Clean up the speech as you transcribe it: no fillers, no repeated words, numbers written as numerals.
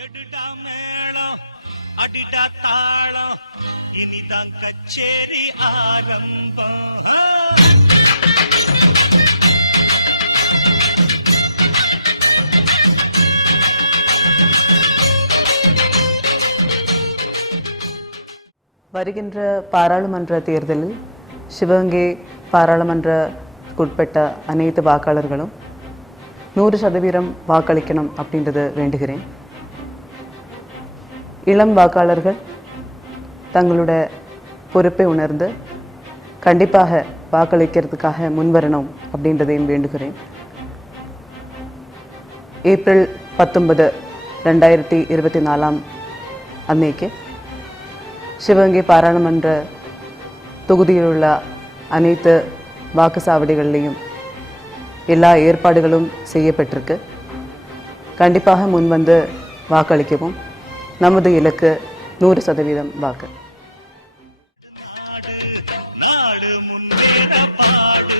எடுடா மேளம் அடிடா தாளம் இனிதான் கச்சேரி ஆரம்பம். வருகின்ற பாராளுமன்ற தேர்தலில் சிவகங்கை பாராளுமன்றத்துக்குட்பட்ட அனைத்து வாக்காளர்களும் 100% வாக்களிக்கணும் அப்படின்றத வேண்டுகிறேன். இளம் வாக்காளர்கள் தங்களோட பொறுப்பை உணர்ந்து கண்டிப்பாக வாக்களிக்கிறதுக்காக முன்வரணும் அப்படின்றதையும் வேண்டுகிறேன். ஏப்ரல் 19, 2024 அன்னைக்கு சிவகங்கை பாராளுமன்ற தொகுதியில் உள்ள அனைத்து வாக்குச்சாவடிகளிலையும் எல்லா ஏற்பாடுகளும் செய்யப்பட்டிருக்கு. கண்டிப்பாக முன்வந்து வாக்களிக்கவும். நமது இலக்கு 100% வாக்கு. நாடு முன்னேற பாடு